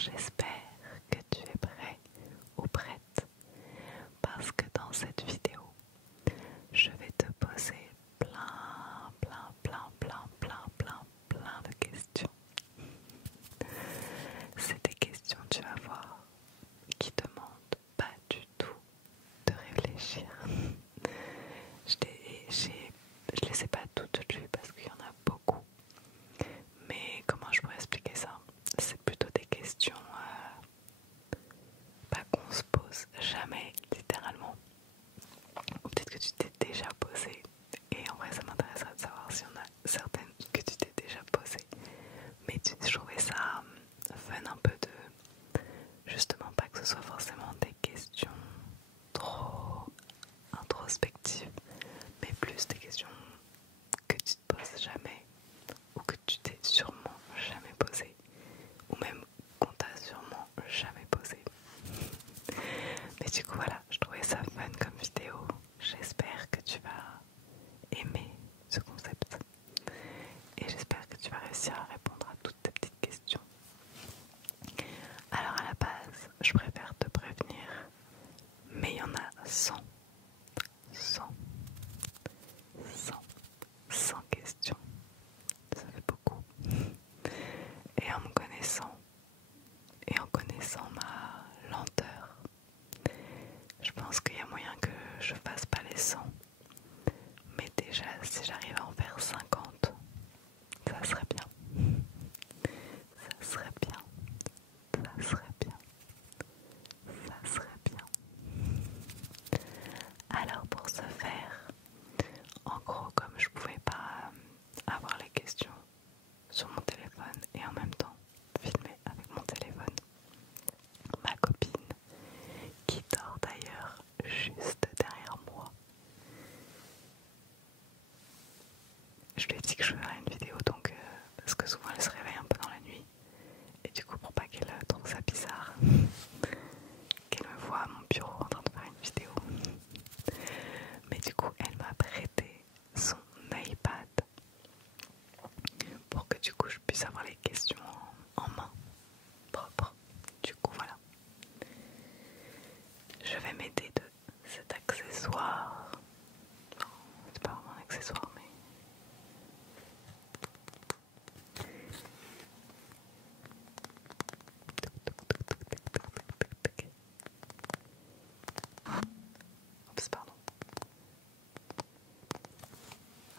j'espère que tu es prêt ou prête parce que dans cette vidéo, je vais te poser plein de questions. C'est des questions, tu vas voir, qui demandent pas du tout de réfléchir. Je les ai pas toutes lues parce qu'il y en a beaucoup. Mais comment je pourrais expliquer ça? C'est plutôt des questions pas qu'on se pose jamais, littéralement. Ou peut-être que tu t'es déjà posé. Et en vrai, ça m'intéresserait de savoir s'il y en a certaines que tu t'es déjà posées. Mais je trouvais ça fun un peu de... Justement, pas que ce soit forcément des questions trop introspectives, mais plus des questions que tu te poses jamais ou que tu t'es sûrement jamais posé ou même qu'on t'a sûrement jamais posé. Mais du coup voilà, je trouvais ça fun comme vidéo. J'espère que tu vas aimer ce concept et j'espère que tu vas réussir à répondre à toutes tes petites questions. Alors à la base, je préfère te prévenir, mais il y en a 100 questions. Ça fait beaucoup. Et en me connaissant et en connaissant ma lenteur, je pense qu'il y a moyen que je fasse pas les 100. Mais déjà, si j'arrive à en faire 50, ça serait bien. Ça serait bien. Ça serait bien. Ça serait bien. Alors pour ce faire, en gros, comme je pouvais pas avoir les questions sur mon téléphone et en même temps filmer avec mon téléphone, ma copine, qui dort d'ailleurs juste derrière moi, je lui ai dit que je ferais une vidéo donc parce que souvent elle se réveille un peu dans la nuit et du coup pour pas qu'elle trouve ça bizarre qu'elle me voit à mon bureau en train de faire une vidéo, mais du coup elle m'a prêté son iPad pour que du coup je puisse avoir les questions en main propre. Du coup voilà, je vais m'aider de cet accessoire. Enfin, c'est pas vraiment un accessoire mais oups pardon.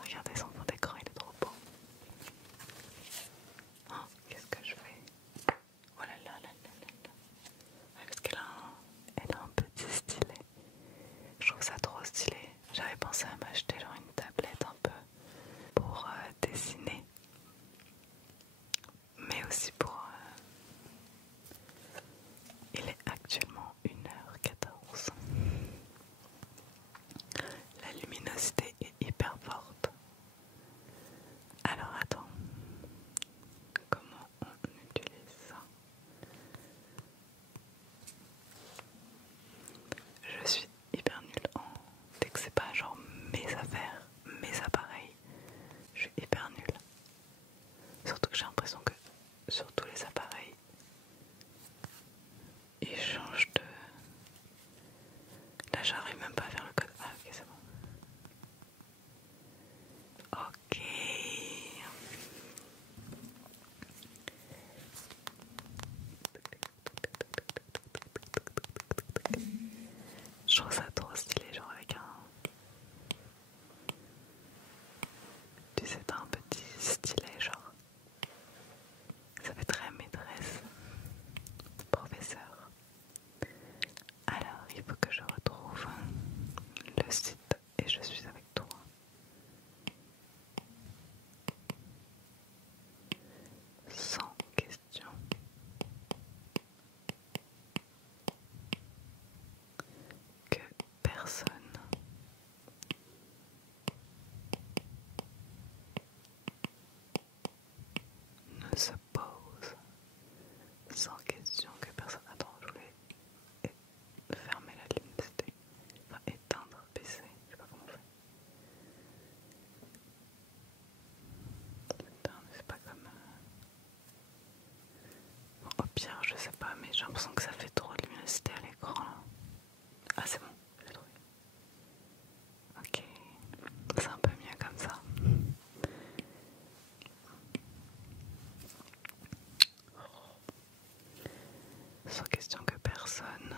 Regardez son fond d'écran, il est trop beau. lumière, je sais pas, mais j'ai l'impression que ça fait trop de luminosité à l'écran là. Ah c'est bon, j'ai trouvé. Ok, c'est un peu mieux comme ça. Sans question que personne.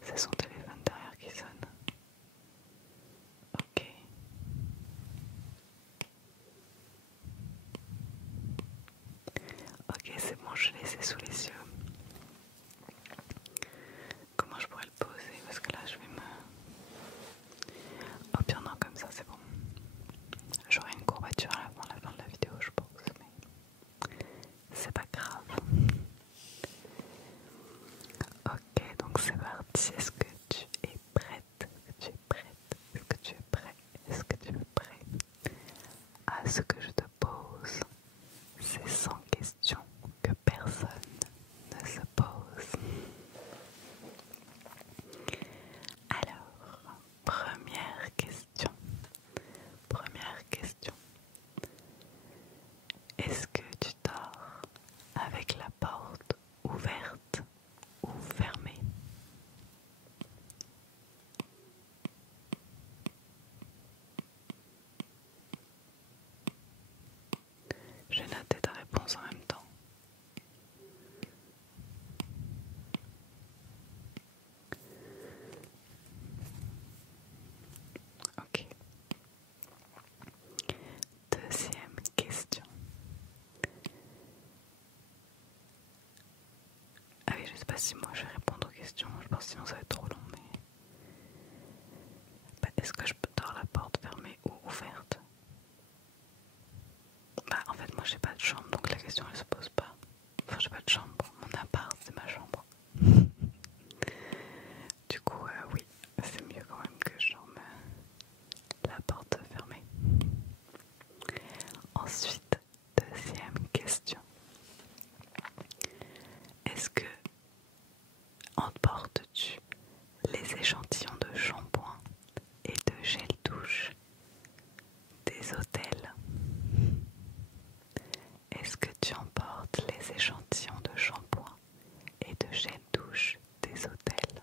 C'est son téléphone derrière qui sonne. Ok. Ok, c'est bon, je l'ai laissé sous les yeux. Comment je pourrais le poser? Parce que là, je vais me... Oh bien non, comme ça, c'est bon. J'aurai une courbature à la fin de la vidéo, je pense, mais c'est pas grave. Ok, donc c'est parti. Est-ce que tu es prête? Est-ce que tu es prête? Est-ce que tu es prêt? Est-ce que tu es prêt à ce que je te pose ces 100 questions que personne ne se pose? Alors, première question. Première question. Est-ce que tu dors avec la porte ouverte ou fermée? Je vais noter ta réponse en même temps. Ok. Deuxième question. Ah oui, je sais pas si moi je vais répondre aux questions. Je pense que sinon ça va être trop long, mais... est-ce que je peux dors la porte fermée ou ouverte? Bah en fait moi j'ai pas de chambre, donc la question elle se pose pas. Enfin j'ai pas de chambre, mon appart c'est ma chambre. Du coup oui, c'est mieux quand même que je dorme la porte fermée. Ensuite, deuxième question. Est-ce que emportes-tu les échantillons de shampoing et de gel douche des hôtels? Est-ce que tu emportes les échantillons de shampoing et de gel douche des hôtels?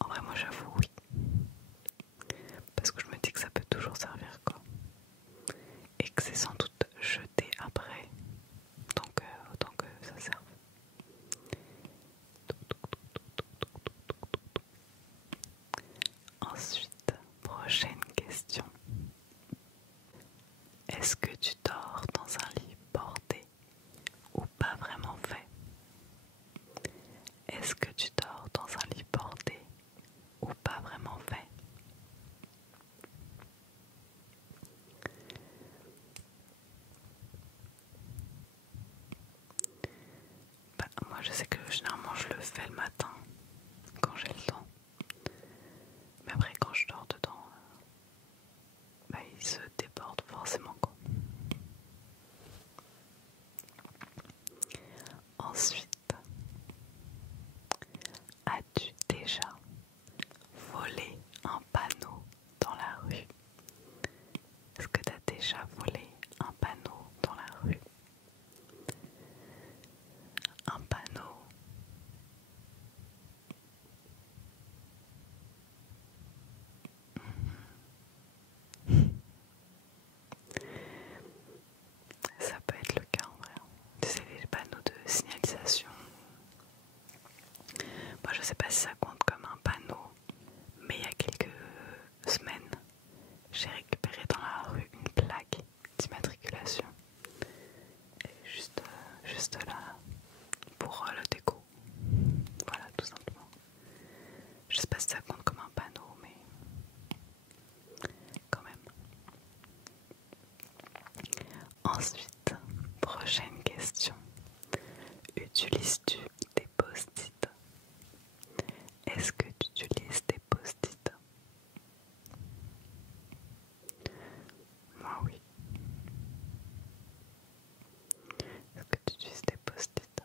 En vrai moi j'avoue oui, parce que je me dis que ça peut toujours servir quoi, et que c'est sans doute jeté après, donc autant que ça serve. Ensuite, prochaine question. Est-ce que tu dors dans un lit bordé ou pas vraiment fait? Est-ce que tu dors dans un lit bordé ou pas vraiment fait? Bah, moi je sais que généralement je le fais le matin quand j'ai le temps. Mais après quand je dors dedans, bah, il se déborde forcément quoi. Ensuite, as-tu déjà volé un panneau dans la rue? Est-ce que tu as déjà volé un panneau dans la rue? Un panneau. Ça peut être le cas en vrai. Tu sais, les panneaux de signalisation. Moi je sais pas si ça compte comme un panneau, mais il y a quelques semaines, j'ai récupéré dans la rue une plaque d'immatriculation. Et juste là, pour le déco. Voilà, tout simplement. Je sais pas si ça compte comme un panneau, mais quand même. Ensuite, prochaine question. Utilises-tu des post-it? Est-ce que tu utilises des post-it? Moi oui. Est-ce que tu utilises des post-it?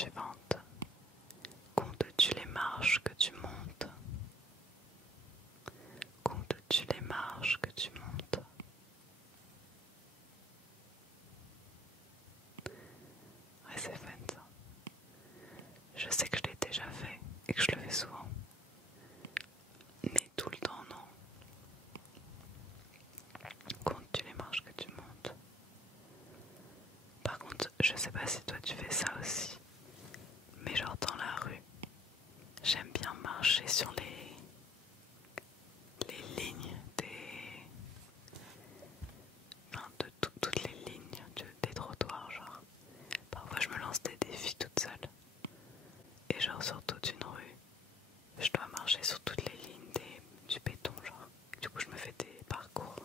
suivante. Comptes-tu les marches que tu montes? Comptes-tu les marches que tu montes? Ouais, c'est fun ça. Je sais que je l'ai déjà fait et que je le fais souvent. Mais tout le temps, non. Comptes-tu les marches que tu montes? Par contre, je sais pas si toi tu fais ça aussi. Mais genre dans la rue, j'aime bien marcher sur les lignes de toutes les lignes des trottoirs, genre. Parfois je me lance des défis toute seule. Et genre sur toute une rue, je dois marcher sur toutes les lignes du béton, genre. Du coup je me fais des parcours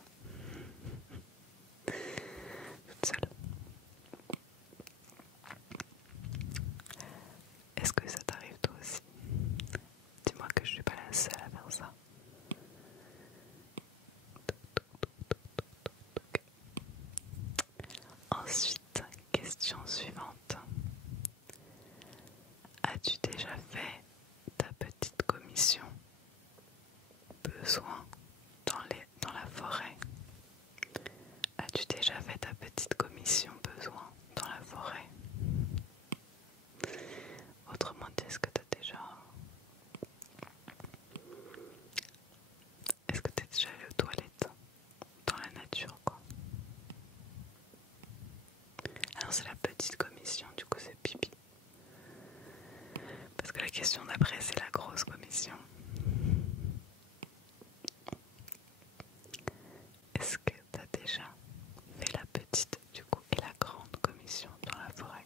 toute seule. Est-ce que ça t'arrive toi aussi? Dis-moi que je suis pas la seule à faire ça. Ensuite, question suivante. As-tu déjà fait ta petite commission besoin dans la forêt? As-tu déjà fait ta petite commission besoin dans la forêt? Autrement dit, est-ce que tu as déjà... Est-ce que tu es déjà allé aux toilettes dans la nature, quoi? Alors c'est la petite commission, du coup c'est pipi. Parce que la question d'après c'est la grosse commission. Est-ce que tu as déjà fait la petite, du coup, et la grande commission dans la forêt?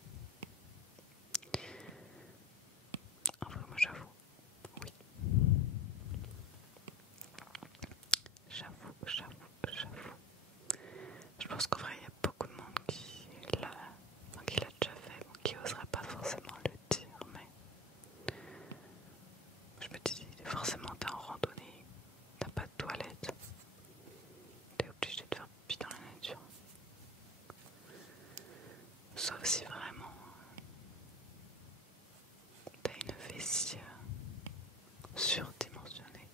En vrai, moi j'avoue, oui. J'avoue. Je pense qu'en vrai, il y a beaucoup de monde qui l'a déjà fait, bon, qui oserait pas forcément le dire, mais je me dis, forcément, t'es en randonnée, t'as pas de toilette, t'es obligé de faire pipi dans la nature. Sauf si vraiment t'as une vessie surdimensionnée.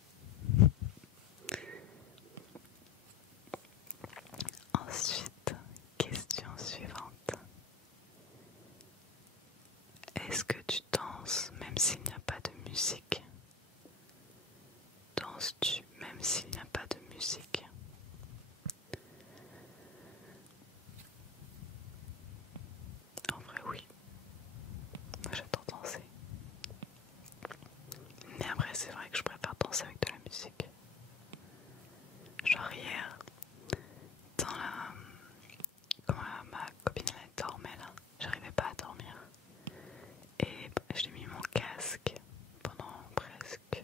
Ensuite, question suivante. Est-ce que tu danses même s'il n'y a pas de musique? Danses-tu même s'il n'y a pas de musique? En vrai, oui. Moi, j'adore danser. Mais après, c'est vrai que je préfère danser avec de la musique. Genre hier, quand ma copine elle dormait là, j'arrivais pas à dormir. Et j'ai mis mon casque pendant presque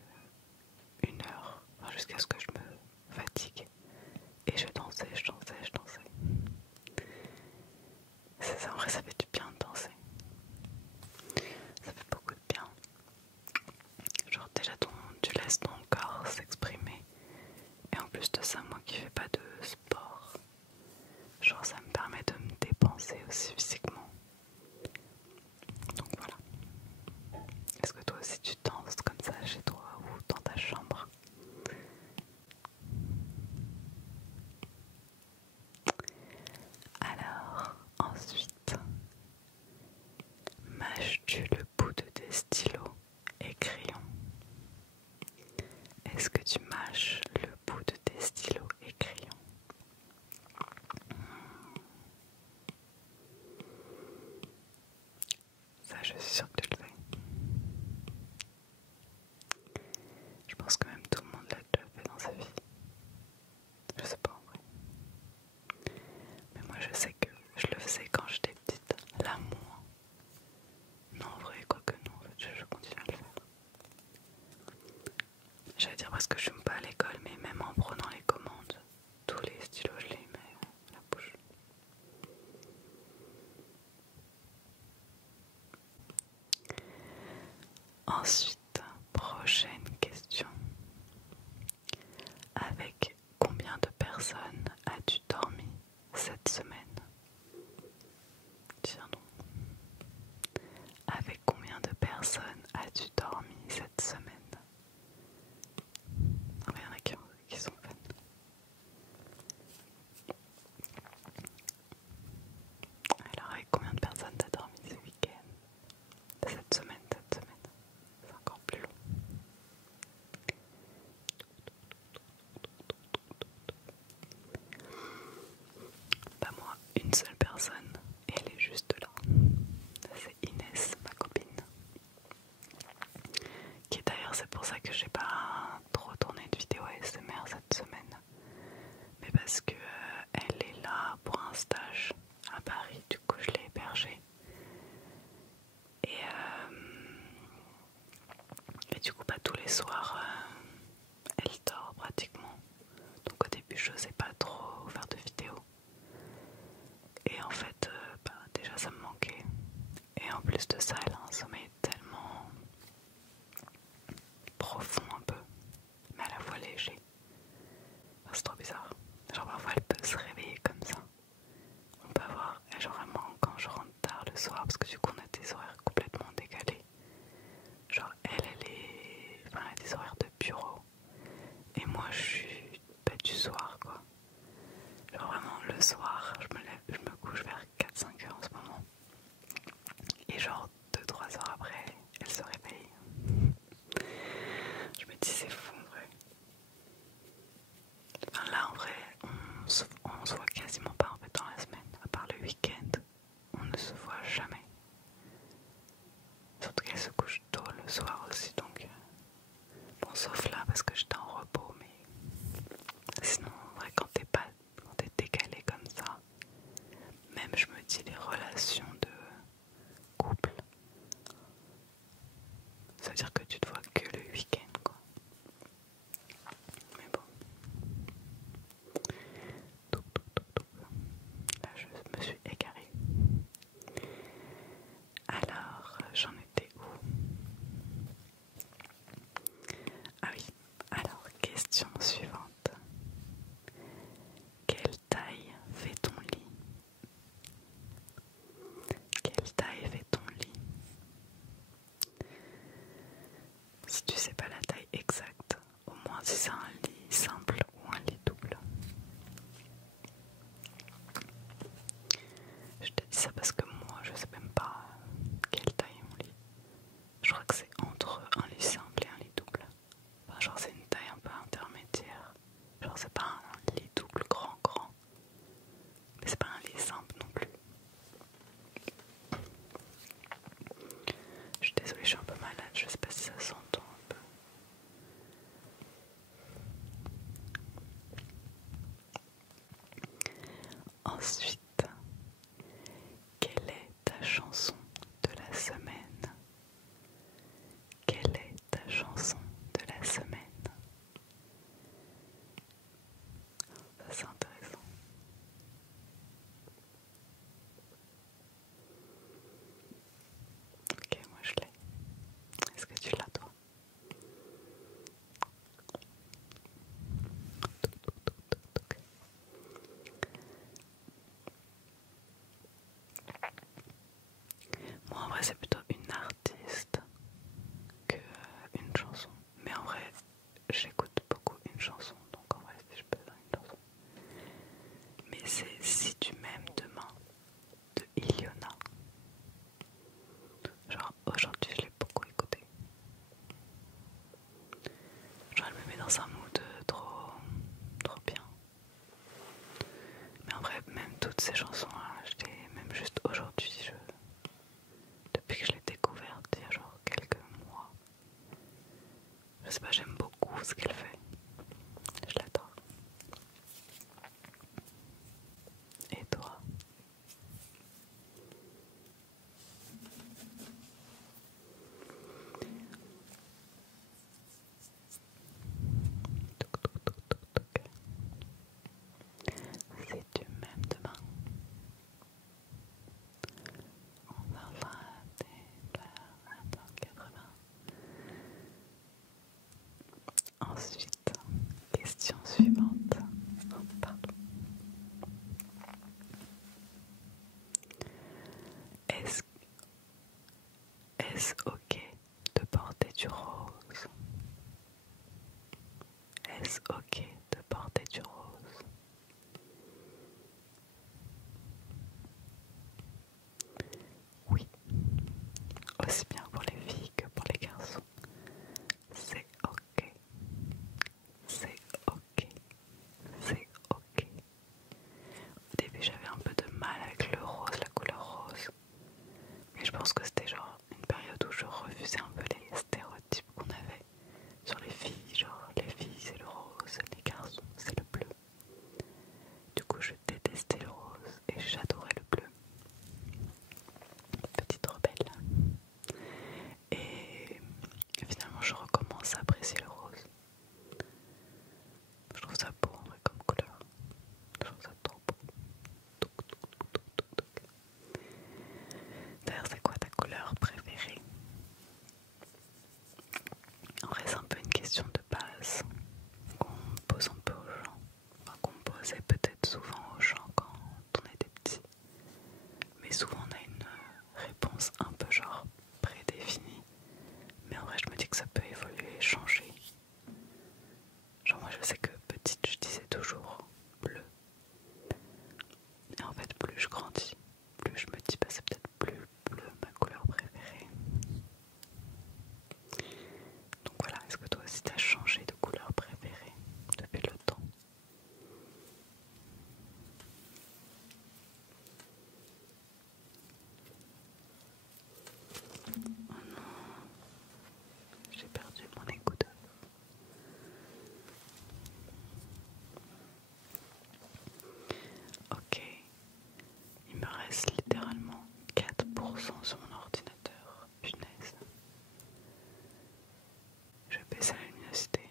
1 heure, enfin, jusqu'à ce que je me fatigue. Et je dansais. C'est ça, en vrai, ça fait du bien de danser. Ça fait beaucoup de bien. Genre déjà tu laisses ton corps s'exprimer. Et en plus de ça, moi qui fais pas de sport, genre ça me permet de me dépenser aussi physiquement. Donc voilà. Est-ce que toi aussi tu danses comme ça chez toi ou dans ta chambre? Alors, ensuite, mâches-tu le bout de tes stylos et crayons? Est-ce que tu mâches le bout de tes stylos et crayons? Ça, je suis sûre que tu le fais. Je pense que même tout le monde l'a déjà fait dans sa vie. Je sais pas en vrai. Mais moi je sais que je le faisais quand j'étais petite. Là moins. Non en vrai, quoique non, en fait, je continue à le faire. J'allais dire parce que je fume pas à l'école, mais même en prenant les commandes, tous les stylos je les mets à la bouche. Ensuite, prochaine question. Avec combien de personnes as-tu dormi cette semaine? Tiens donc. Avec as-tu dormi cette semaine? Il y en a qui sont fans. Alors, avec combien de personnes t'as dormi ce week-end? Cette semaine, c'est encore plus long. Pas moi, une seule personne, et elle est juste là. C'est Inès, ma copine. Qui d'ailleurs, c'est pour ça que j'ai pas trop tourné de vidéo ASMR cette semaine. Mais parce que elle est là pour un stage à Paris, du coup je l'ai hébergée. Et du coup, tous les soirs, elle dort pratiquement. Donc au début, je n'osais pas trop faire de vidéos. Et en fait, déjà ça me manquait. Et en plus de ça, elle a un sommeil tellement profond un peu, mais à la fois léger. Enfin, c'est trop bizarre. Genre parfois elle peut se réveiller comme ça. On peut avoir, genre vraiment quand je rentre tard le soir, parce que du coup on a des horaires complètement décalés. Genre elle a des horaires de bureau. Et moi je suis pas du soir quoi. Genre vraiment le soir, je me couche vers 4-5 heures en ce moment. Et genre 2-3 heures après, elle se réveille. Je me dis c'est fou en vrai. Enfin, là en vrai, on se voit quasiment pas en fait dans la semaine. À part le week-end, on ne se voit jamais. Surtout qu'elle se couche tôt le soir aussi donc... Bon sauf là parce que j'étais en repos mais... Sinon en vrai quand t'es décalé comme ça, même je me dis les relations de couple, ça veut dire que tu te vois que le week-end quoi. Mais bon. Là je me suis égarée. Alors j'en étais où? Ah oui, alors question suivante. Quelle taille fait ton lit? Quelle taille fait ton lit? Si tu sais pas la taille exacte, au moins si c'est un lit simple ou un lit double. Je te dis ça parce que moi je sais même pas quelle taille est mon lit. Je crois que c'est entre un lit simple et un lit double. Enfin, genre c'est une taille un peu intermédiaire. Genre c'est pas un lit double grand, mais c'est pas un lit simple non plus. Je suis désolée, je suis un peu malade, je sais pas si ça s'entend un peu. Ensuite, quelle est ta chanson de la semaine? Quelle est ta chanson de la semaine? Ça c'est intéressant. Ok, moi je l'ai. Est-ce que tu l'as toi? Moi en vrai c'est plutôt une artiste que une chanson. Mais en vrai j'écoute beaucoup une chanson. Donc en vrai si je peux faire une chanson. Mais c'est Si tu m'aimes demain de Iliona. Genre aujourd'hui je l'ai beaucoup écouté. Genre elle me met dans un mood trop bien. Mais en vrai même toutes ces chansons là, même juste aujourd'hui, depuis que je l'ai découverte il y a genre quelques mois. Je sais pas, j'aime beaucoup ce qu'elle fait. Je l'adore. Et toi? Si tu m'aimes demain, on va faire des pleurs dans 80. Ensuite, question suivante. Oh, pardon. Est-ce ok de porter Est-ce ok de porter du rose? Oui, aussi bien pour les filles que pour les garçons. C'est ok, c'est ok, c'est ok. Au début j'avais un peu de mal avec le rose, la couleur rose. Mais je pense que c'était genre une période où je refusais un peu les stéréotypes qu'on avait sur les filles. Genre les filles c'est le rose, les garçons c'est le bleu. Du coup je détestais le rose et j'adorais le bleu. Petite rebelle. Et finalement je recommence à apprécier le rose. Je trouve ça beau en vrai comme couleur. Je trouve ça trop beau. D'ailleurs c'est quoi ta couleur préférée? En vrai c'est un peu une question de base qu'on pose un peu aux gens. Enfin, qu'on posait peut-être souvent aux gens quand on était petit. Mais souvent on a une réponse un peu genre prédéfinie. Mais en vrai je me dis que ça peut évoluer et changer. Genre moi je sais que petite je disais toujours bleu. Et en fait plus je grandis, plus je me dis bah c'est peut-être plus bleu ma couleur préférée. Donc voilà, est-ce que toi aussi t'as changé de couleur préférée depuis le temps? Oh non, j'ai perdu mon écouteur. Ok, il me reste littéralement 4% sur mon ordinateur. Punaise. Je vais baisser la luminosité.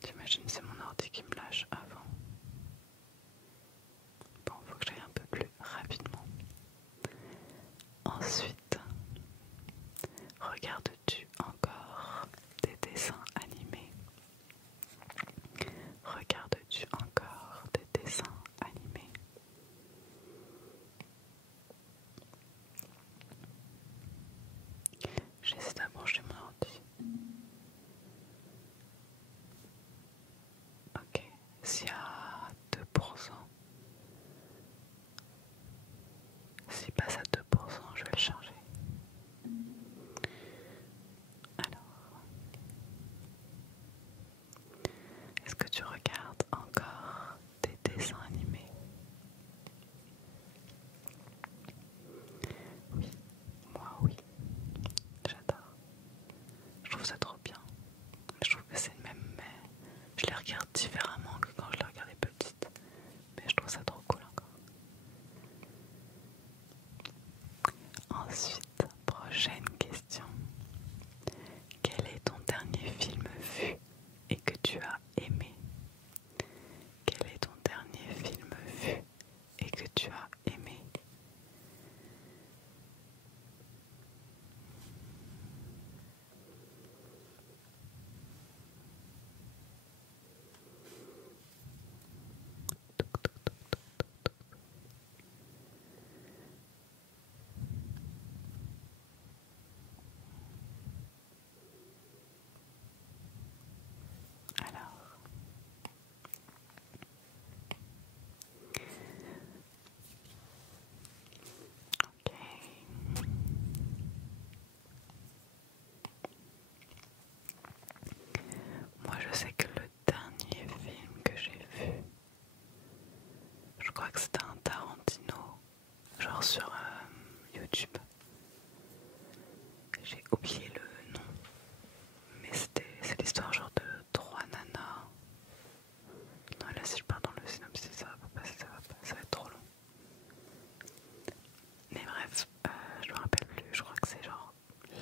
T'imagines, c'est mon ordi qui me lâche avant. Bon, faut que j'aille un peu plus rapidement. Ensuite, regardes-tu encore des dessins animés? Regardes-tu encore des dessins animés? J'hésite à brancher mon ordi. Ok, s'il y a 2%, s'il passe à 2%, je vais le charger. Alors, est-ce que tu regardes encore des dessins animés? Oui, moi oui, j'adore. Je trouve ça trop bien. Je trouve que c'est le même, mais je les regarde différemment que quand je les regardais petite. Mais je trouve ça trop cool encore. Ensuite, prochaine question. Quel est ton dernier film vu et que tu as aimé? Quel est ton dernier film vu et que tu as aimé? Alors, ok. Moi je sais que le dernier film que j'ai vu, je crois que c'était un Tarantino, genre sur YouTube. J'ai oublié le nom, mais c'est l'histoire genre de trois nanas. Non là si je pars dans le synopsis ça va pas passer, ça va être trop long. Mais bref, je me rappelle plus, je crois que c'est genre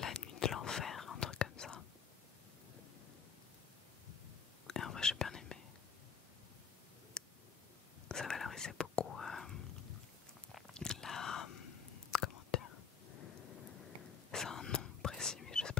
La Nuit de l'Enfer, un truc comme ça. Et en vrai j'ai bien aimé. Ça valorisait beaucoup la... comment dire? C'est un nom précis mais je sais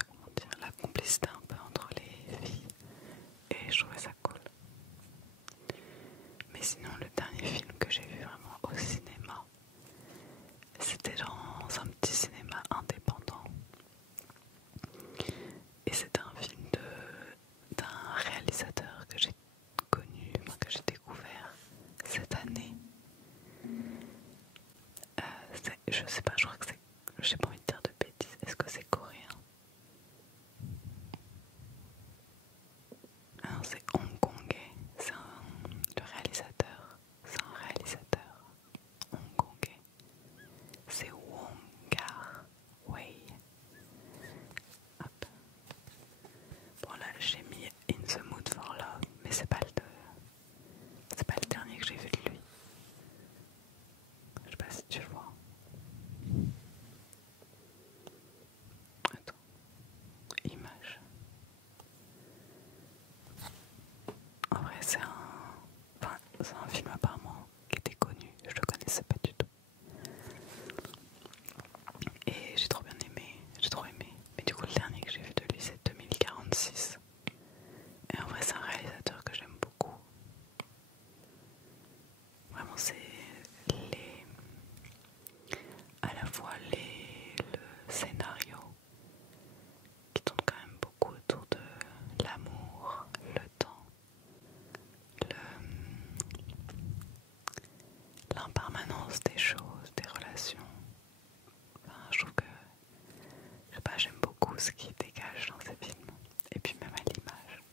beaucoup ce qui dégage dans ces films, et puis même à l'image.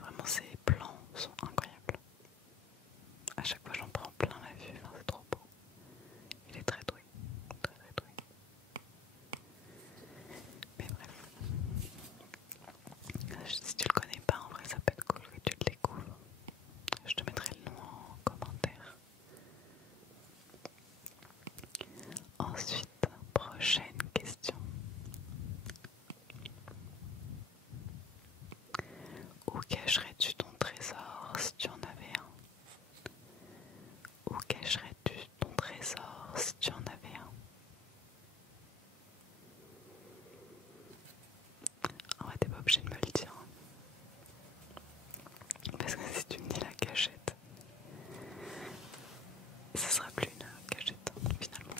Vraiment, ces plans sont incroyables. À chaque fois, j'en prends plein la vue, enfin, c'est trop beau. Il est très doué, très très doué. Mais bref, si tu le connais pas, en vrai, ça peut être cool que tu le découvres. Je te mettrai le nom en commentaire. Ensuite, prochaine question. Où cacherais-tu ton trésor si tu en avais un? Où cacherais-tu ton trésor si tu en avais un? En vrai, t'es pas obligé de me le dire. Parce que si tu me dis la cachette, ce sera plus une cachette finalement.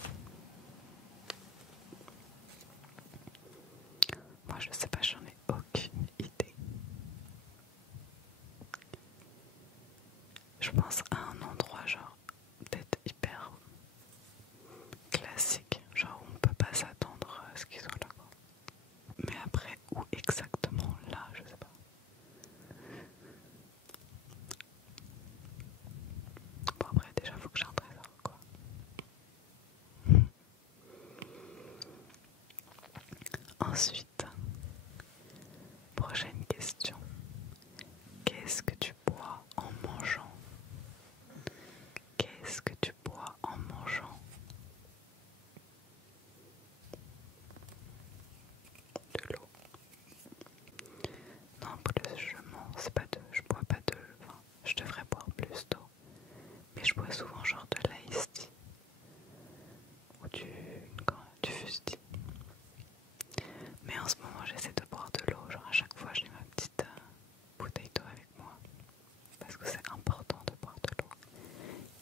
Moi je sais pas, j'en ai aucune idée. Je pense à un endroit genre peut-être hyper classique, genre où on peut pas s'attendre à ce qu'il soit là quoi. Mais après où exactement là, je sais pas. Bon après déjà faut que j'ai un trésor quoi. Ensuite, prochaine question. Qu'est-ce que tu bois en mangeant? Qu'est-ce que tu bois en mangeant? De l'eau. Non, plus je mens, c'est pas de. Je bois pas de. Enfin, je devrais boire plus d'eau. Mais je bois souvent genre de l'ice tea. Ou du fusti. Mais en ce moment j'essaie de boire de l'eau. Genre à chaque fois j'ai ma petite bouteille d'eau avec moi. Parce que c'est important de boire de l'eau.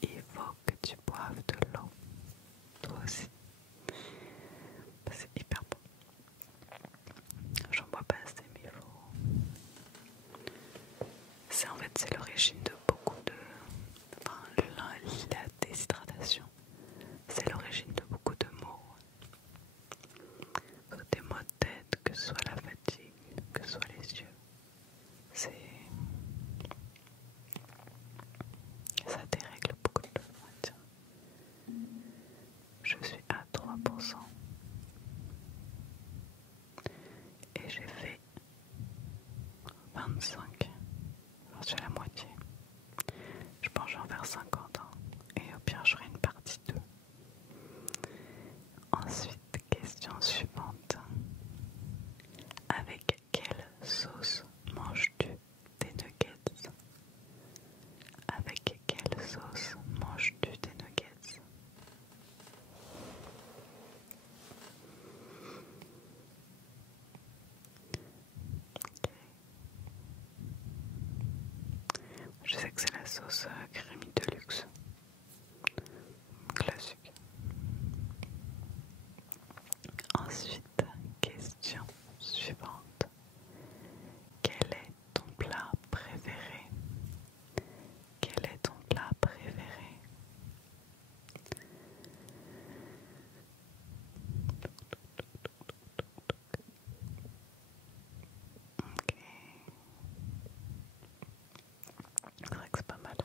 Il faut que tu boives de l'eau. Toi aussi. C'est hyper bon. J'en bois pas assez mais il faut. C'est l'origine de beaucoup de. Enfin, la déshydratation. C'est l'origine de beaucoup de maux. Des maux de tête, que ce soit la fatigue, que ce soit les yeux. Ça dérègle beaucoup de choses, on va dire. Je suis à 3%. Et j'ai fait 25. J'en suis à la moitié. Je pense que j'en vais faire 50 ans. Et au pire, je ferai une partie 2. Ensuite, question suivante. Avec quelle sauce manges-tu tes nuggets? Avec quelle sauce manges-tu tes nuggets? Je sais que c'est la sauce crémie de luxe. Classique. Ensuite, question suivante. Quel est ton plat préféré? Quel est ton plat préféré? Ok. C'est vrai que c'est pas mal.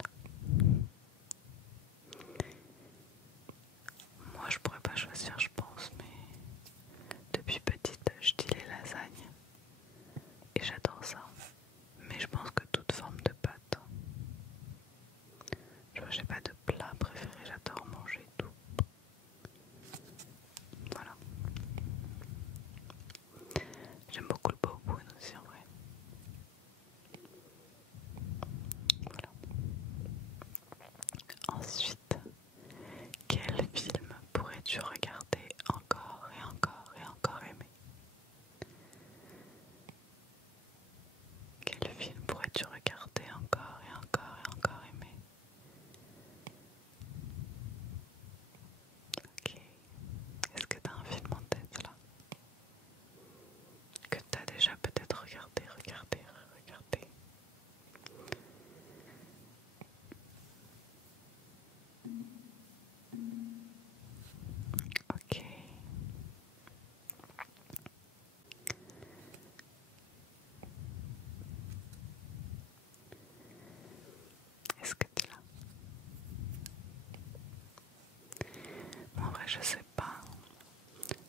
je sais pas.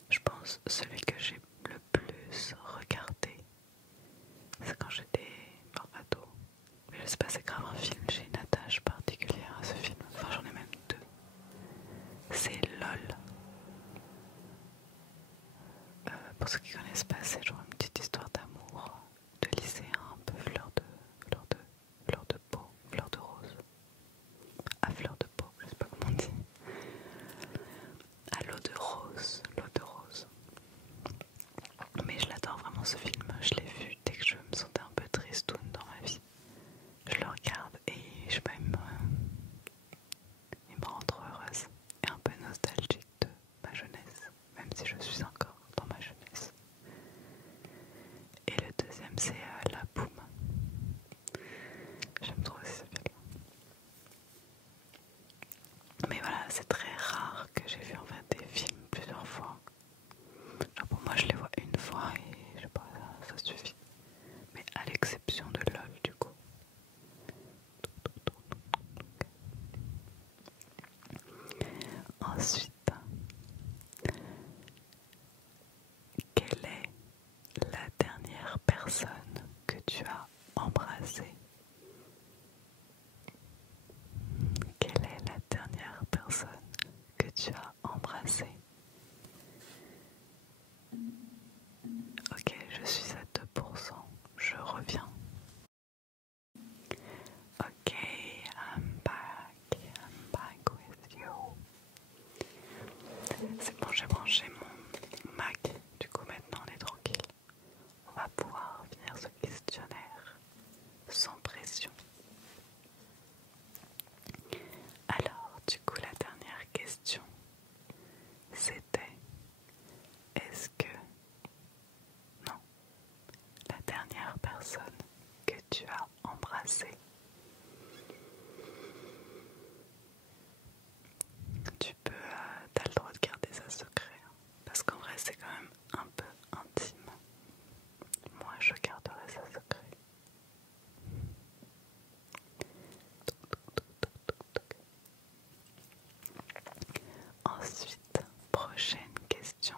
Je pense celui que j'ai le plus regardé, c'est quand j'étais ado. Mais je sais pas, c'est grave un film, j'ai une attache particulière à ce film. Enfin, j'en ai même deux. C'est LOL. Pour ceux qui connaissent pas, c'est genre une petite histoire d'amour de lycéen, un peu fleur de peau, fleur de rose. À fleur de peau, je sais pas comment on dit. À l'eau de rose, l'eau de rose. Mais je l'adore vraiment ce film, je l'ai vu dès que je me sentais un peu tristoune dans ma vie. Je le regarde et je sais pas, il me rend trop heureuse et un peu nostalgique de ma jeunesse, même si je suis encore dans ma jeunesse. Et le deuxième c'est La Boum. J'aime trop aussi ce film. Mais voilà, c'est très rare que j'ai vu en fait des films plusieurs fois. Genre pour moi je les vois une fois et je sais pas, ça suffit. Mais à l'exception de LOL du coup. Ensuite, quelle est la dernière personne que tu as embrassée? Quelle est la dernière personne que tu as embrassée? Ok, je suis à 2%, je reviens. Ok, I'm back with you. C'est bon, j'ai branché mon Mac, du coup maintenant on est tranquille. On va pouvoir finir ce questionnaire sans pression. Alors, du coup, la dernière question, c'était est-ce que... Non, la dernière personne que tu as embrassée, t'as le droit de garder ça secret, hein, parce qu'en vrai c'est quand même un peu intime. Moi je garderai ça secret. Ensuite, prochaine question.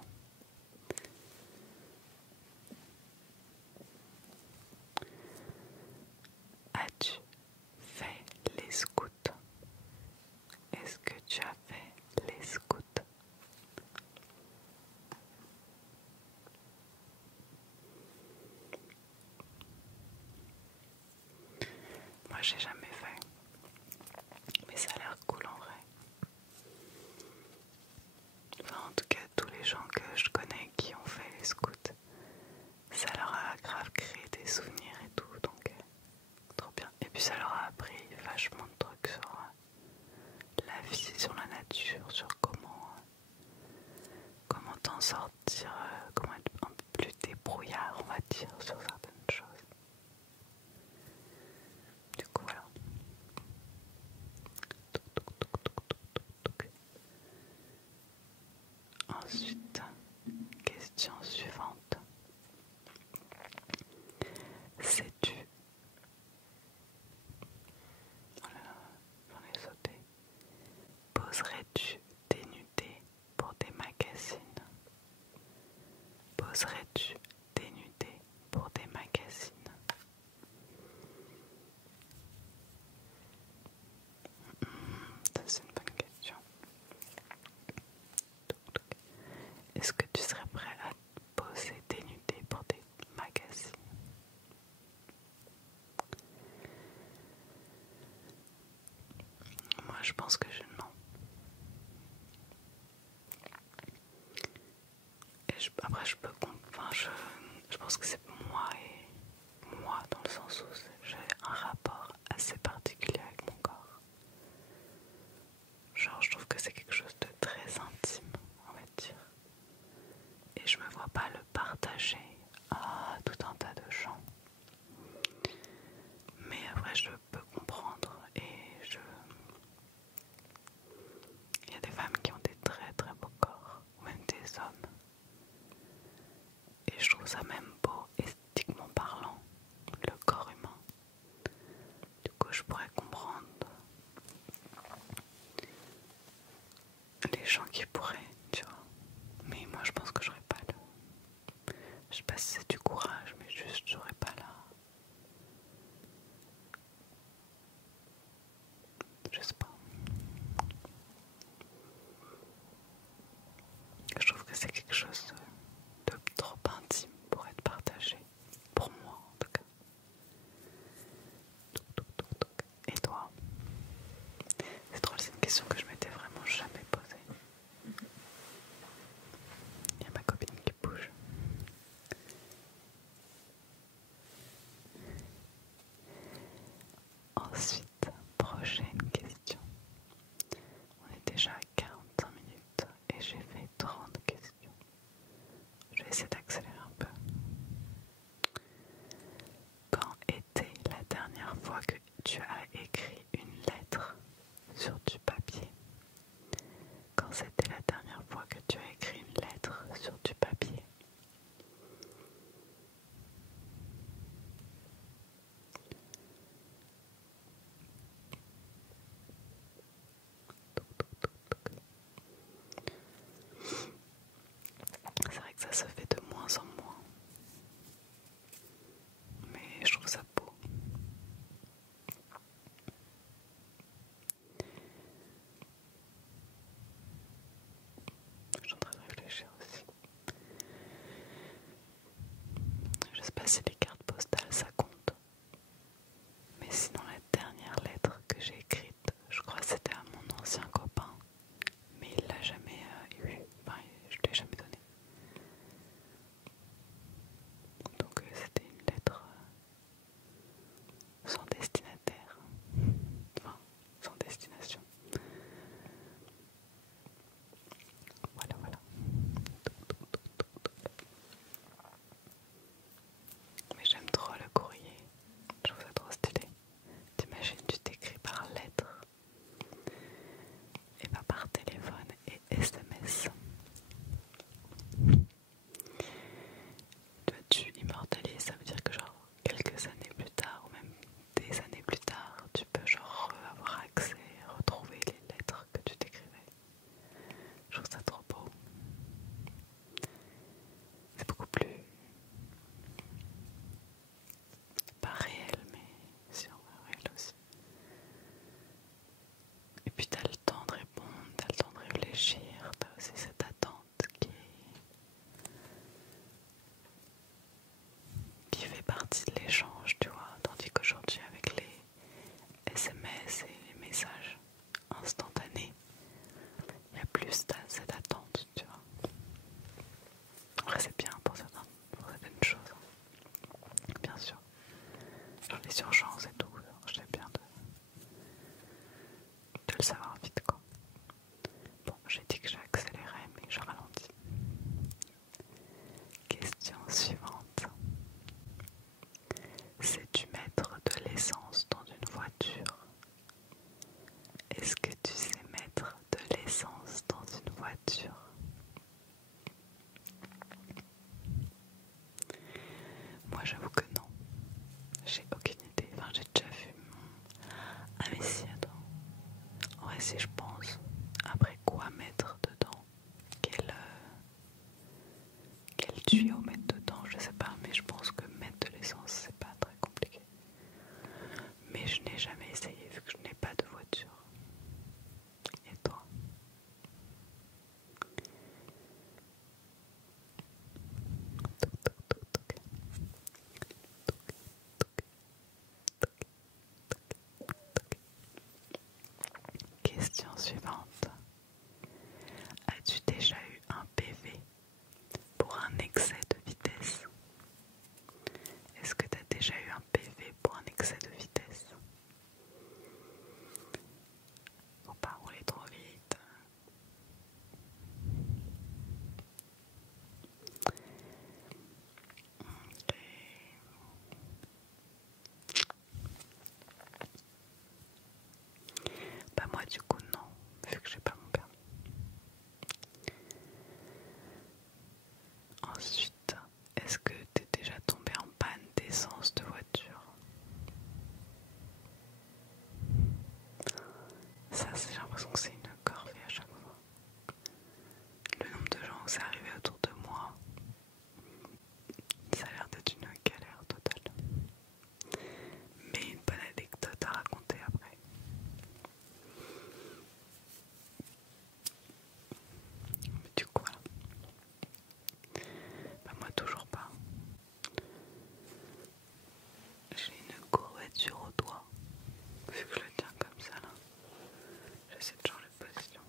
As-tu fait les scouts? Est-ce que tu as fait les scouts? Moi j'ai jamais fait, mais ça a l'air cool en vrai. Enfin, en tout cas, tous les gens que je connais qui ont fait les scouts, ça leur a grave créé des souvenirs et tout, donc trop bien. Et puis ça leur a appris vachement de trucs sur la vie, sur la nature, sur comment t'en sortir, comment être un peu plus débrouillard, on va dire, sur certaines choses. Du coup, voilà. Ensuite, question suivante. Sais-tu... Oh là là, j'en ai sauté. Poserais-tu des nudés pour des magazines? Poserais-tu des nudés pour des magazines? Ça c'est une bonne question. Est-ce que tu serais prêt à poser des nudés pour des magazines? Moi je pense que non. Et après je peux... Enfin je pense que c'est moi et moi dans le sens où j'ai un rapport assez particulier avec mon corps. Genre je trouve que c'est quelque chose de très intime, on va dire. Et je me vois pas le partager à tout un tas de gens. Mais après je peux comprendre et il y a des femmes qui ont des très très beaux corps, ou même des hommes. Et je trouve ça même beau, esthétiquement parlant, le corps humain. Du coup je pourrais comprendre les gens qui pourraient essayer d'accélérer un peu. Quand était la dernière fois que tu as écrit une lettre sur du papier? Quand c'était la dernière fois que tu as écrit une lettre sur du papier? C'est vrai que ça se fait de moins en moins, mais je trouve ça beau. Je suis en train de réfléchir aussi. Je sais pas si les cartes postales ça compte, mais sinon la dernière lettre que j'ai écrite, je crois que c'était à mon ancien copain, mais il l'a jamais eu, enfin je l'ai jamais donné. Donc c'était une lettre sans destinataire, enfin sans destination. Voilà, voilà. Mais j'aime trop le courrier, je trouve ça trop stylé. T'imagines, tu t'écris par lettre et pas par téléphone et SMS. Toi tu immortalises, ça veut dire que genre quelques années plus tard ou même des années plus tard, tu peux genre avoir accès, retrouver les lettres que tu t'écrivais. Je trouve ça trop beau. C'est beaucoup plus pas réel, mais si on veut réel aussi. Et puis t'as le temps de répondre, t'as le temps de réfléchir, t'as aussi cette attente qui fait partie de l'échange, tu vois. Tandis qu'aujourd'hui avec les SMS et les messages instantanés, il y a plus cette attente, tu vois. Après c'est bien pour certaines choses, bien sûr. Genre les urgences et tout, je sais bien de le savoir vite quoi. Bon, j'ai dit que j'accélérais mais je ralentis. Question suivante. Sais-tu mettre de l'essence dans une voiture? Est-ce que tu sais mettre de l'essence dans une voiture? Moi j'avoue que non. J'ai aucune idée. Enfin j'ai déjà vu. Ah mais si, attends. Ouais si je pense. Après quoi mettre dedans? Quel tuyau mettre dedans? Je sais pas. Mais je pense que mettre de l'essence c'est pas très compliqué. Mais je n'ai jamais essayé vu que je n'ai pas de voiture. Et toi? Question suivante. As-tu déjà eu un PV pour un excès de vitesse? Est-ce que tu as déjà eu un PV pour un excès de vitesse? Faut pas rouler trop vite. Ok. Bah moi du coup non, vu que j'ai pas mon permis. Ensuite, est-ce que t'es déjà tombé en panne d'essence de voiture? Ça, j'ai l'impression que c'est une corvée à chaque fois. Le nombre de gens où c'est arrivé autour de moi, ça a l'air d'être une galère totale. Mais une bonne anecdote à raconter après. Mais du coup, voilà. Bah moi, toujours pas. J'ai une courbature au doigt. Vu que je le tiens comme ça là, j'essaie de changer de position.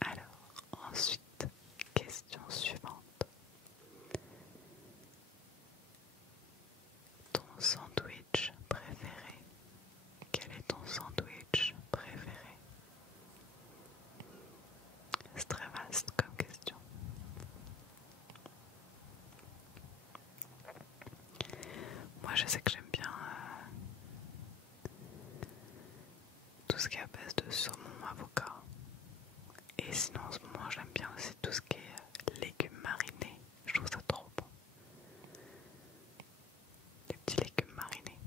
Alors, ensuite, question moi je sais que j'aime bien tout ce qui est à base de saumon, avocat. Et sinon en ce moment j'aime bien aussi tout ce qui est légumes marinés. Je trouve ça trop bon. Les petits légumes marinés.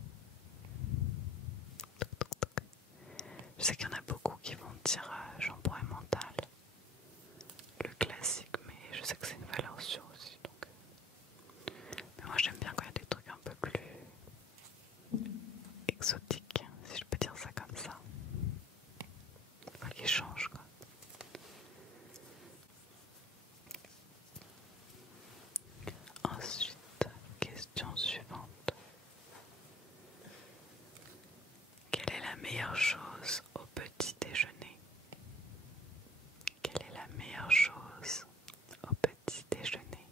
Je sais qu'il y en a beaucoup qui vont dire jambon emmental. Le classique, mais je sais que c'est une valeur sûre aussi. Donc. Mais moi j'aime bien quand il y a des trucs un peu plus exotiques, si je peux dire ça comme ça. Enfin, qui changent quoi. Ensuite, question suivante. Quelle est la meilleure chose au petit déjeuner? Quelle est la meilleure chose au petit déjeuner?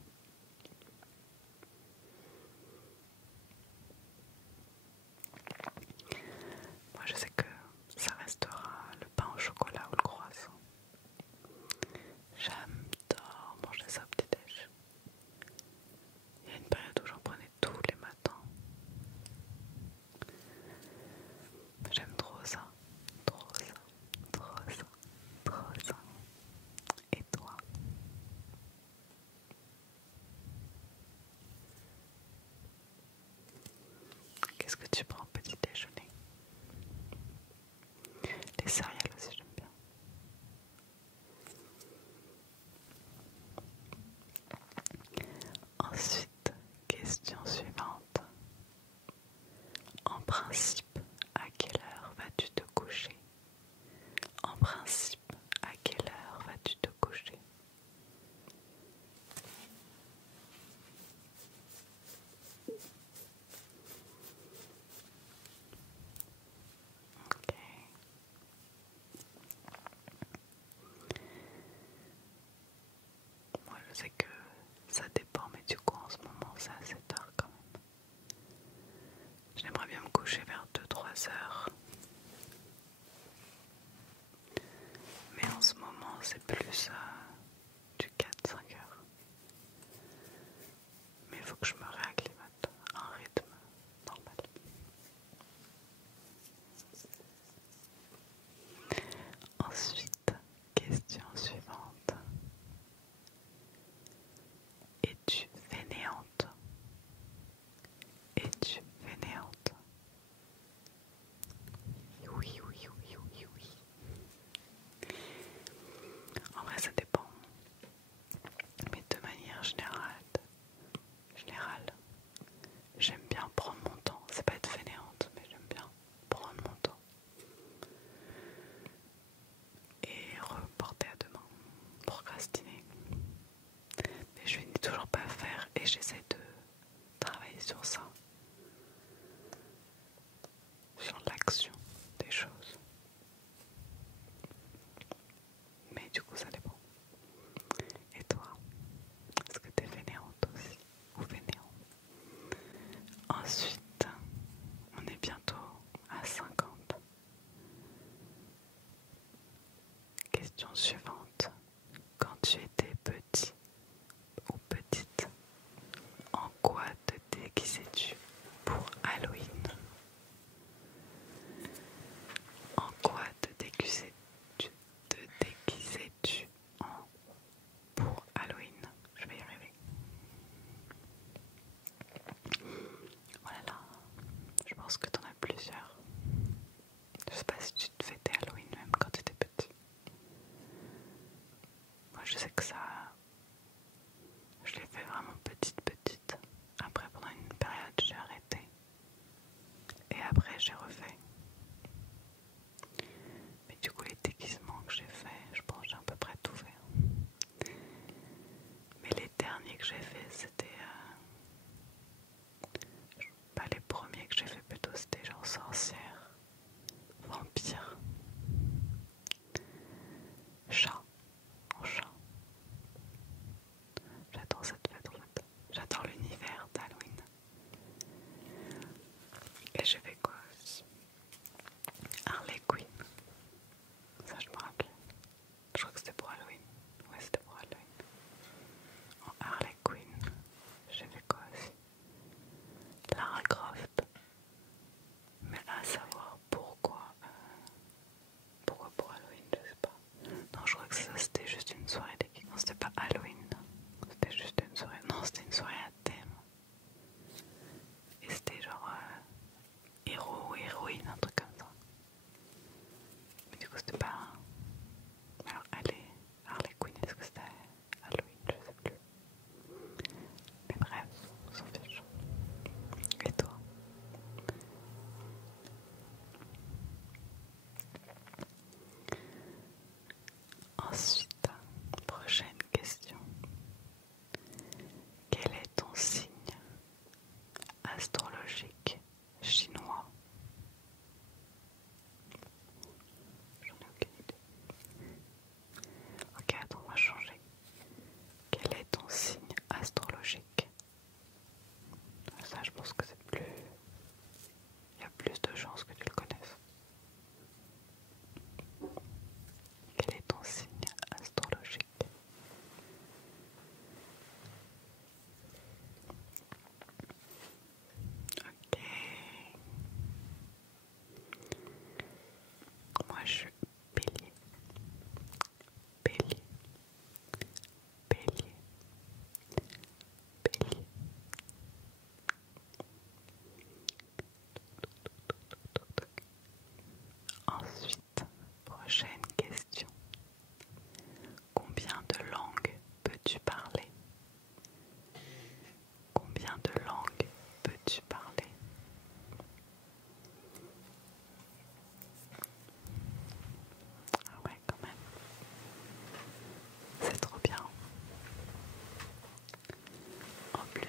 Moi je sais que ça restera le pain au chocolat ou le croissant. J'adore manger ça au petit-déj. Il y a une période où j'en prenais tous les matins. J'aime trop ça, trop ça, trop ça, trop ça. Et toi? Qu'est-ce que tu prends au petit déjeuner? Les céréales aussi j'aime bien. Ensuite, question suivante. En principe, à quelle heure vas-tu te coucher? En principe, à quelle heure vas-tu te coucher? Ok. Moi je sais que ça dépend, mais du coup en ce moment c'est à 7 heures quand même. J'aimerais bien me coucher vers 2-3 heures. Mais en ce moment c'est plus du 4-5 heures. Mais il faut que je me réacclimate à un rythme normal. Ensuite, question suivante. Es-tu fainéante? Es-tu fainéante? Oui, oui, oui, oui, oui. En vrai, ça dépend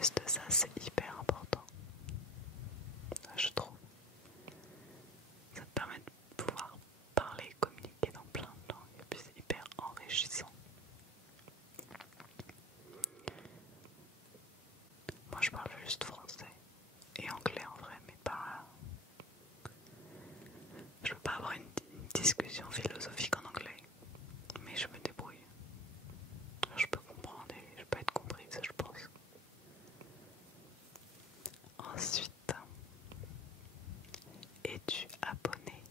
plus de ça, c'est hyper important, je trouve. Ça te permet de pouvoir parler, communiquer dans plein de langues, et puis c'est hyper enrichissant. Moi je parle juste français et anglais en vrai, mais pas... Je peux pas avoir une discussion philosophique en anglais, mais je me débrouille. Je peux comprendre et je peux être comprise, je pense. Ensuite, es-tu abonné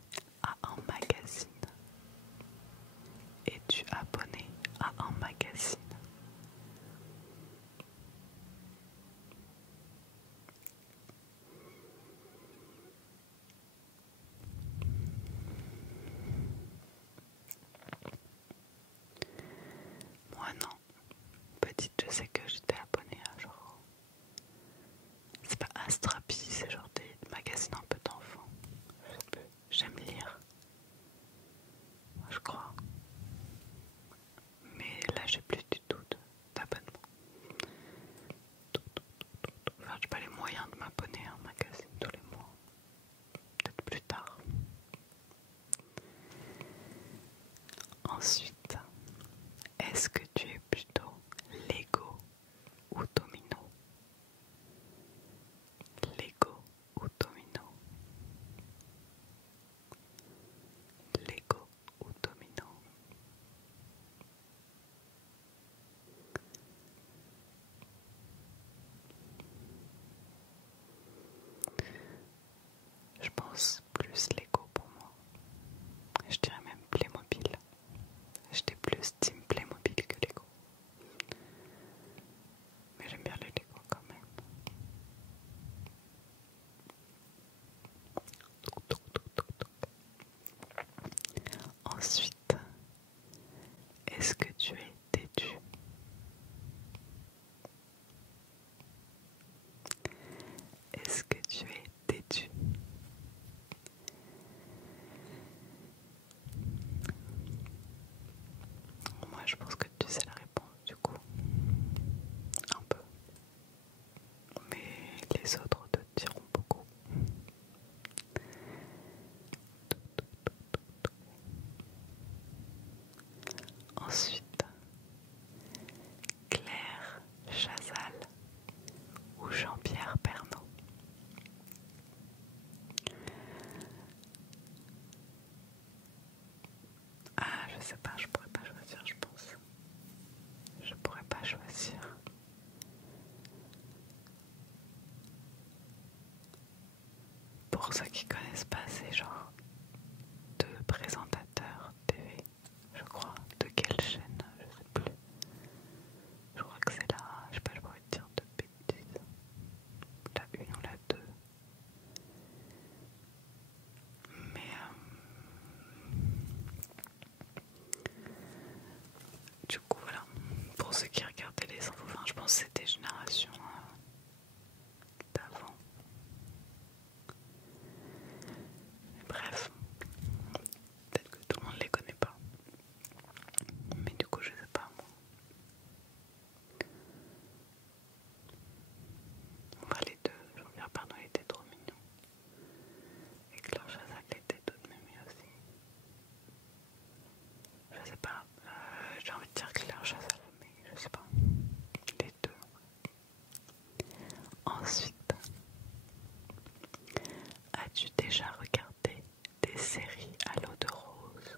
à un magazine? Es-tu abonné à un magazine? Moi non. Petite, je sais que j'étais abonnée à genre... C'est pas Astrapi, c'est genre des magazines un peu d'enfants. Je sais plus. J'aime lire. Je crois. Mais là j'ai plus du tout d'abonnement. Enfin, j'ai pas les moyens de m'abonner à un magazine tous les mois. Peut-être plus tard. Ensuite, est-ce que tu es plutôt Lego ou Domino? Lego ou Domino? Lego ou Domino? Je pense plus Lego pour moi. Je dirais même Playmobil. J'étais plus team Playmobil que Lego. Mais j'aime bien les Lego quand même. Ensuite, est-ce que tu es têtu? Est-ce que tu es têtu? Moi je pense que tu sais la réponse du coup. Un peu. Mais les autres te diront beaucoup. Ensuite, Claire Chazal ou Jean-Pierre Pernaut? Ah, je sais pas, je pourrais pas choisir, je pense. Je pourrais pas choisir. Pour ceux qui connaissent pas, c'est genre deux présentateurs TV, je crois. De quelle chaîne? Je sais plus. Je crois que c'est la... Je sais pas, je pourrais te dire de bêtises. La 1 ou la 2. Mais du coup voilà. Pour ceux qui regardaient les infos, enfin, je pense que c'était génération d'avant. Bref, peut-être que tout le monde les connaît pas. Mais du coup je sais pas moi. Enfin les deux, Jean-Pierre Pernaut était trop mignon. Et Claire Chazal était toute mémie aussi. Je sais pas, j'ai envie de dire Claire Chazal, mais je sais pas. Les deux. Ensuite, as-tu déjà regardé des séries à l'eau de rose?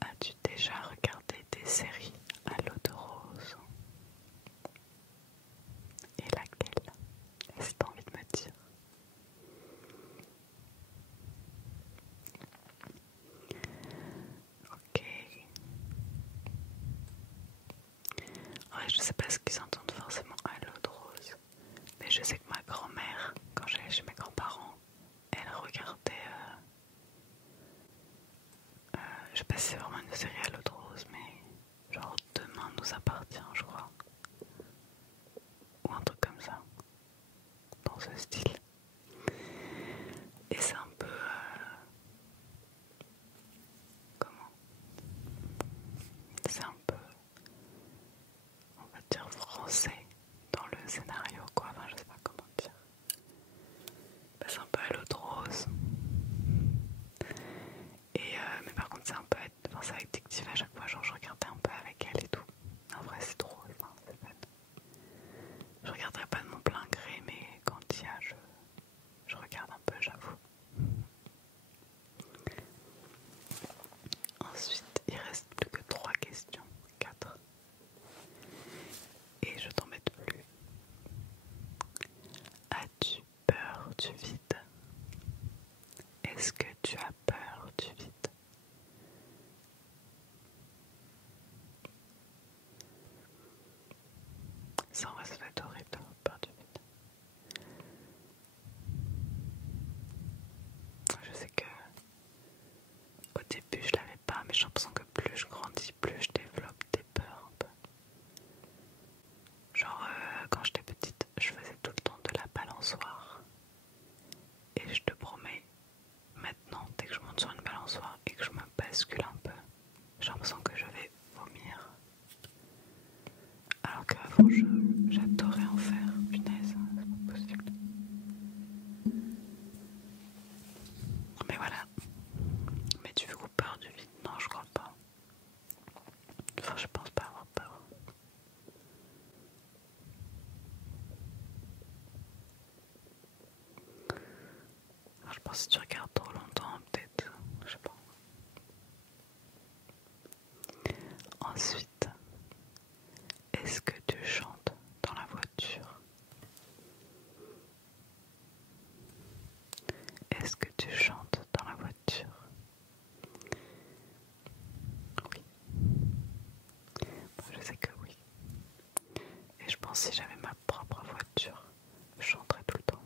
As-tu déjà regardé des séries à l'eau de rose? Et laquelle? Est-ce que t'as envie de me dire? Ok. Ouais, je sais pas ce qu'ils entendent forcément à l'eau de rose. Mais je sais que ma grand-mère, quand j'allais chez mes grands-parents, elle regardait... je sais pas si c'est vraiment une série à l'eau de rose, mais genre Demain nous appartient, je crois. Ou un truc comme ça. Dans ce style. Et c'est un peu... comment? C'est un peu... on va dire ça en vrai ça doit être horrible d'avoir peur du vide. Je sais que au début je l'avais pas, mais j'ai l'impression que plus je grandis, plus je développe des peurs un peu. Genre quand j'étais petite, je faisais tout le temps de la balançoire. Et je te promets, maintenant, dès que je monte sur une balançoire et que je me bascule un peu, j'ai l'impression que je vais vomir. Alors qu'avant, j'adorais en faire. Punaise, c'est pas possible. Mais voilà. Mais du coup, peur du vide, non, je crois pas. Enfin, je pense pas avoir peur. Alors, je pense que si tu regardes trop longtemps, peut-être, je sais pas. Ensuite, est-ce que tu chantes dans la voiture? Est-ce que tu chantes dans la voiture? Oui. Moi, je sais que oui. Et je pense que si j'avais ma propre voiture, je chanterais tout le temps.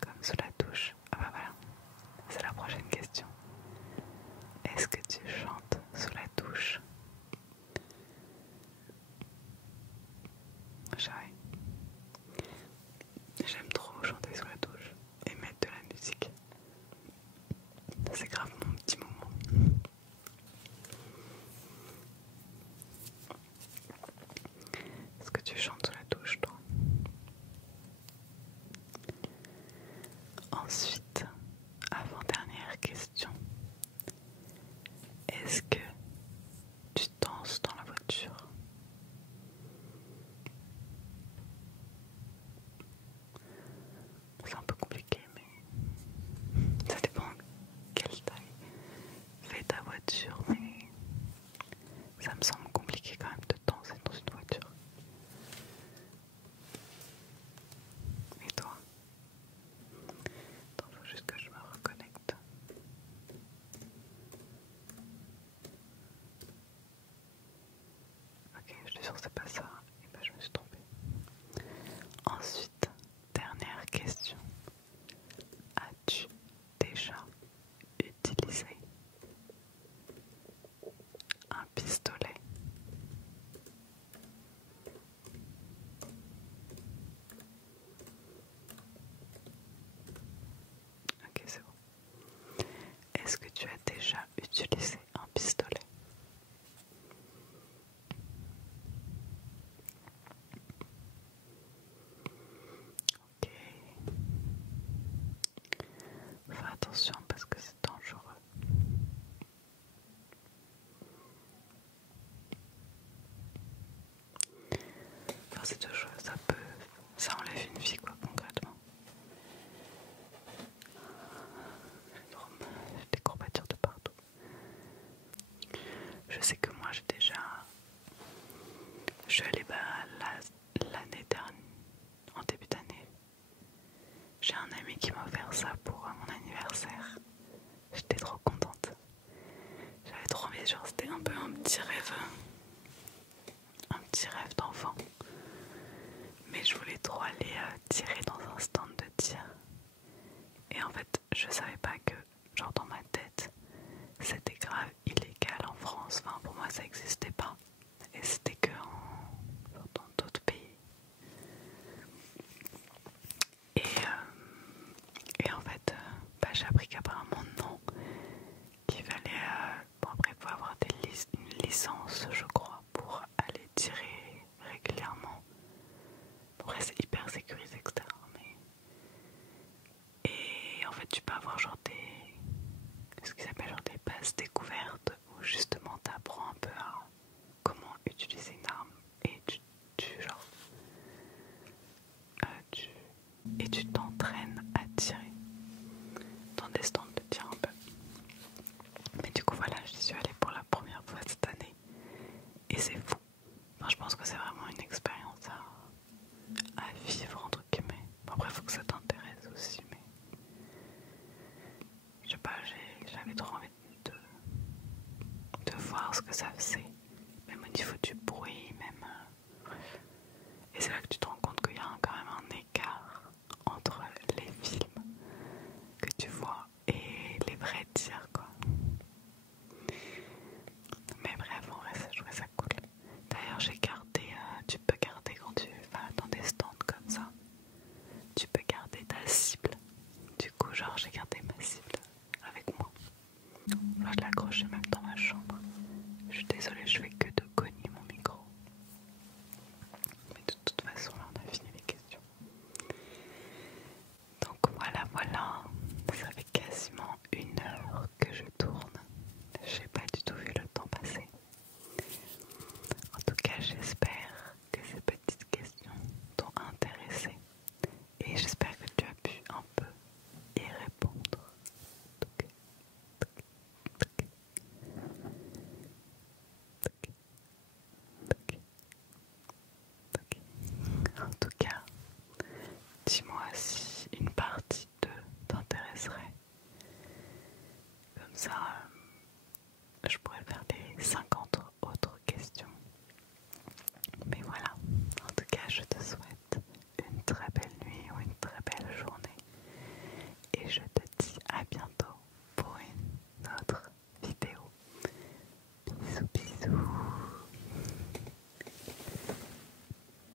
Comme sous la douche. Ah bah voilà, c'est la prochaine question. Est-ce que tu chantes sous la douche? J'aime trop chanter sous la douche et mettre de la musique. C'est grave mon petit moment. Est-ce que tu chantes sous la douche, toi? Ensuite, avant-dernière question. Est-ce que tu danses dans la voiture? C'est un peu compliqué, mais ça dépend quelle taille fait ta voiture, mais ça me semble compliqué quand même de danser dans une voiture. Et toi? Attends, faut juste que je me reconnecte. Ok, je suis sûre que c'est pas ça. Et ben je me suis trompée. Ensuite, dernière question. As-tu déjà utilisé un pistolet? Ok, c'est bon. Est-ce que tu as déjà utilisé un pistolet? Ok. Fais attention parce que c'est dangereux. Enfin, c'est toujours, ça enlève une vie quoi concrètement. J'ai des courbatures de partout. Je sais que moi je suis allée l'année dernière, en début d'année. J'ai un ami qui m'a offert ça pour mon anniversaire. J'étais trop contente. J'avais trop envie, genre c'était un peu un petit rêve d'enfant. Mais je voulais trop aller tirer dans un stand de tir. Et en fait, je savais pas que, genre dans ma tête, c'était grave illégal en France. Enfin, pour moi, ça n'existait pas. Et c'était que dans d'autres pays. Et en fait, j'ai appris qu'apparemment non, qu'il fallait, bon après il faut avoir une licence je crois pour aller tirer régulièrement. Bon, après c'est hyper sécurisé etc. Et en fait tu peux avoir genre ce qu'ils appellent genre des passes découvertes où justement t'apprends un peu à comment utiliser une arme et tu t'entraînes à tirer dans des stands de tir un peu. Mais du coup voilà, j'y suis allée pour la première fois cette année et c'est fou. Enfin, je pense que c'est vraiment une expérience à vivre entre guillemets. Bon, après faut que ça t'intéresse aussi, mais je sais pas, j'avais trop envie de voir ce que ça faisait Dis-moi